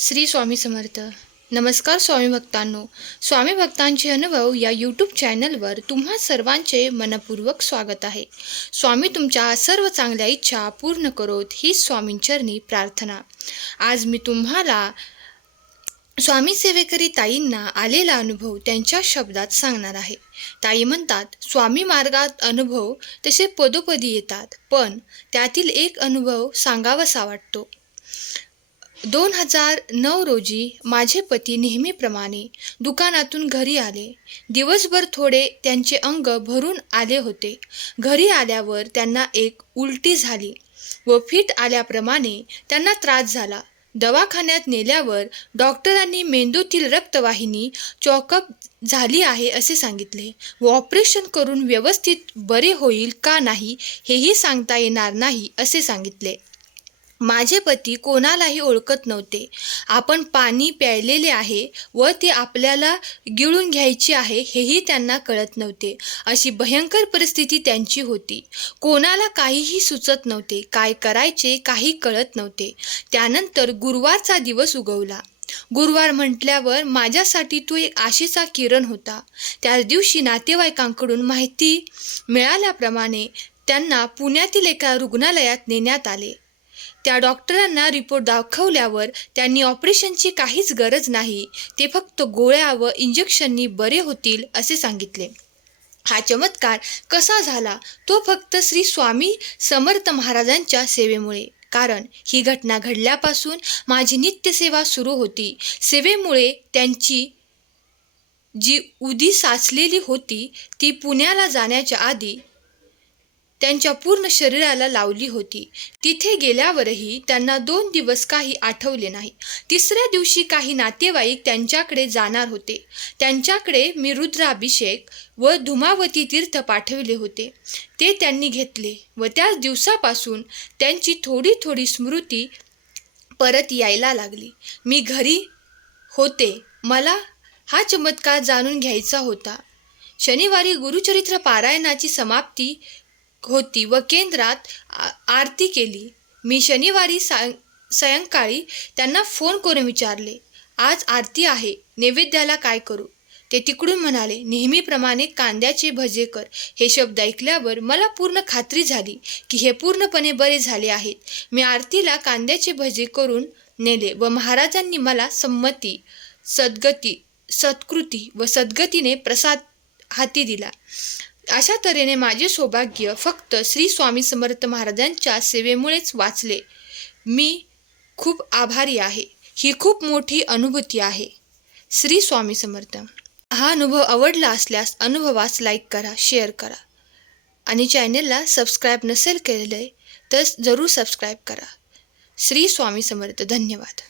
श्री स्वामी समर्थ. नमस्कार स्वामी भक्तांनो. स्वामी भक्तांचे अनुभव या यूट्यूब चॅनलवर तुम्हा सर्वांचे मनपूर्वक स्वागत आहे. स्वामी तुमच्या सर्व चांगल्या इच्छा पूर्ण करोत ही स्वामींचरणी प्रार्थना. आज मी तुम्हाला स्वामी सेवेकरी ताईंना आलेला अनुभव त्यांच्या शब्दात सांगणार आहे. ताई म्हणतात, स्वामी मार्गात अनुभव तसे पदोपदी येतात, पण त्यातील एक अनुभव सांगावासा वाटतो. 2009 रोजी माझे पती नेहमीप्रमाणे दुकानातून घरी आले. दिवसभर थोडे त्यांचे अंग भरून आले होते. घरी आल्यावर त्यांना एक उलटी झाली व फिट आल्याप्रमाणे त्यांना त्रास झाला. दवाखान्यात नेल्यावर डॉक्टरांनी मेंदूतील रक्तवाहिनी चॉकअप झाली आहे असे सांगितले व ऑपरेशन करून व्यवस्थित बरे होईल का नाही हेही सांगता येणार नाही असे सांगितले. माझे पती कोणालाही ओळखत नव्हते. आपण पाणी प्यायलेले आहे व ते आपल्याला गिळून घ्यायचे आहे हेही त्यांना कळत नव्हते. अशी भयंकर परिस्थिती त्यांची होती. कोणाला काहीही सुचत नव्हते. काय करायचे काही कळत नव्हते. त्यानंतर गुरुवारचा दिवस उगवला. गुरुवार म्हटल्यावर माझ्यासाठी तो एक आशेचा किरण होता. त्याच दिवशी नातेवाईकांकडून माहिती मिळाल्याप्रमाणे त्यांना पुण्यातील एका रुग्णालयात नेण्यात आले. त्या डॉक्टरांना रिपोर्ट दाखवल्यावर त्यांनी ऑपरेशनची काहीच गरज नाही, ते फक्त गोळ्या व इंजेक्शननी बरे होतील असे सांगितले. हा चमत्कार कसा झाला? तो फक्त श्री स्वामी समर्थ महाराजांच्या सेवेमुळे. कारण ही घटना घडल्यापासून माझी नित्यसेवा सुरू होती. सेवेमुळे त्यांची जी उदी साचलेली होती ती पुण्याला जाण्याच्या आधी त्यांच्या पूर्ण शरीराला लावली होती. तिथे गेल्यावरही त्यांना 2 दिवस काही आठवले नाही. तिसऱ्या दिवशी काही नातेवाईक त्यांच्याकडे जाणार होते. त्यांच्याकडे मी रुद्राभिषेक व धुमावती तीर्थ पाठविले होते. ते त्यांनी घेतले व त्याच दिवसापासून त्यांची थोडी थोडी स्मृती परत यायला लागली. मी घरी होते. मला हा चमत्कार जाणून घ्यायचा होता. शनिवारी गुरुचरित्र पारायणाची समाप्ती होती व केंद्रात आरती केली. मी शनिवारी सायंकाळी त्यांना फोन करून विचारले, आज आरती आहे, नैवेद्याला काय करू? ते तिकडून म्हणाले, नेहमीप्रमाणे कांद्याचे भजे कर. हे शब्द ऐकल्यावर मला पूर्ण खात्री झाली की हे पूर्णपणे बरे झाले आहेत. मी आरतीला कांद्याचे भजे करून नेले व महाराजांनी मला संमती, सत्कृती व सद्गतीने प्रसाद हाती दिला. अशा तऱ्हेने माझे सौभाग्य फक्त श्री स्वामी समर्थ महाराजांच्या सेवेमुळेच वाचले. मी खूप आभारी आहे. ही खूप मोठी अनुभूती आहे. श्री स्वामी समर्थ. हा अनुभव आवडला असल्यास अनुभवास लाईक करा, शेअर करा आणि चॅनलला सबस्क्राईब नसेल केले तर जरूर सबस्क्राईब करा. श्री स्वामी समर्थ. धन्यवाद.